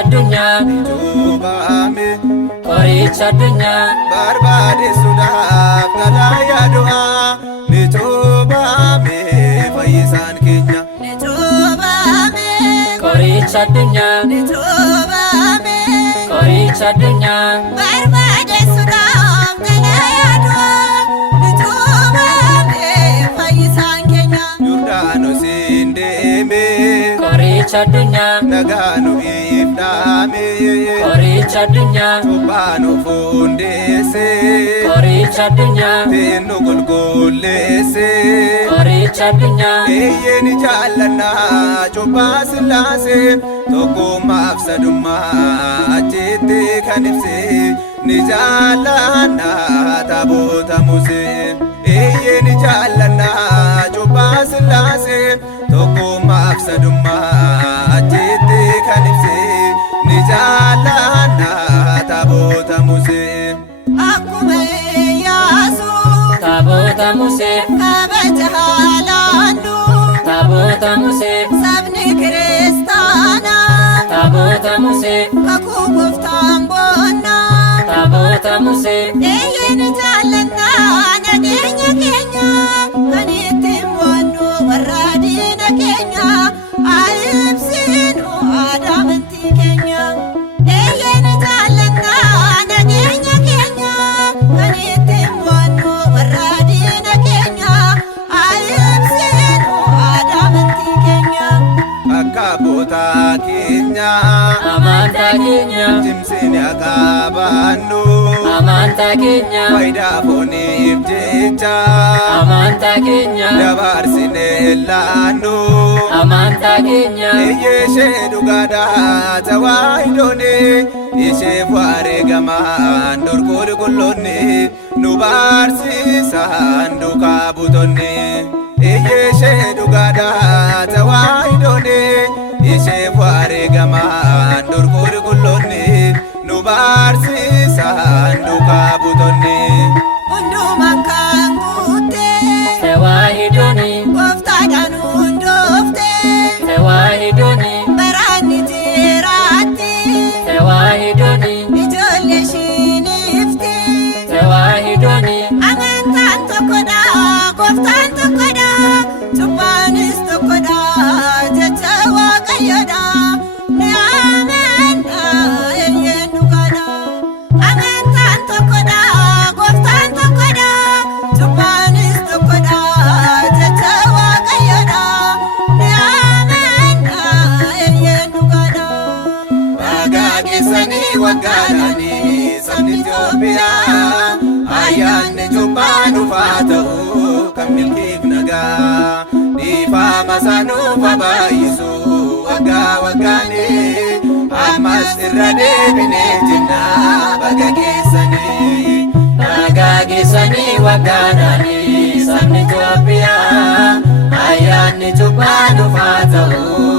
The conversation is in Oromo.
Addunyaa Tuuba'ame qoricha addunyaa barbaadeessuudhaaf talaa yaadu'aa ni tuuba'ame fayyisaan keenya. Ni tuuba'ame qoricha addunyaa ni tuuba'ame qoricha addunyaa barbaadeessuudhaaf talaa yaadu'aa ni tuuba'ame fayyisaan keenya. Yordaanosiin deeme qoricha addunyaa nagaa nu ifdaame qoricha addunyaa cubbaa nu fundeesse qoricha addunyaa teennu qulqulleesse qoricha addunyaa eeyyee ni jaallannaa cubbaa sillaase tokkummaaf sadummaa achitti kan ibse ni jaallannaa taabota Musee eeyyee ni jaallannaa cubbaa sillaase tokkummaaf sadummaa achitti kan ibse ni jaallannaa taabota Musee. Akkuma Iyyaasuu taabota Musee kabaja haalaannu taabota Musee sabni kiristaanaa taabota Musee kakuu gooftaan boonnaa taabota Musee eeyyee ni jaallannaa nageenya keenya kan ittiin boonnu warra diina keenya ibsinu aadaa amantii keenya. Eeyyee ni jaallannaa nageenya keenya kan ittiin boonnu warra diina keenya ibsinu aadaa amantii keenya. Akka abbootaa keenya amantaa keenya cimsine akka baannu amantaa keenya faayidaa fooniif jecha amantaa keenya dabarsine laannu amantaa keenya eeyyee ishee dhugaadhaa tawaahidoonni ishee wareegamaan qulqulloonni nu barsiisan duukaa buutonni eeyyee ishee dhugaadhaa tawaahidoonni ishee wareegamaan qulqulloonni nu barsiisan duukaa buutonni. Hundumaan kan guuttee tewaahidooni gooftaadhaan hundooftee tewaahidooni baraanni jiraatti tewaahidooni ijoollee ishiiniifti. tewaahidooni Amantaan tokkodha gooftaan tokkodha cubbaanis tokkodha jecha Waaqayyoodha ni amanna eeyyeen dhugaadha. Amantaan tokkodha gooftaan tokkodha cubbaanis tokkodha jecha Waaqayyoodha ni amanna eeyyeen dhugaadha. Bagaa keessanii waggaadhaanii sabni Itoophiyaa ayyaanni cubbaa dhufaa ta'u kan milkiif nagaa dhiifama sanuuf baay'isu waggaa waggaani ammas irra deebinee jenna baga keessanii. Bagaa keessanii waggaadhaanii sabni Itoophiyaa ayyaanni cubbaa dhufaa ta'u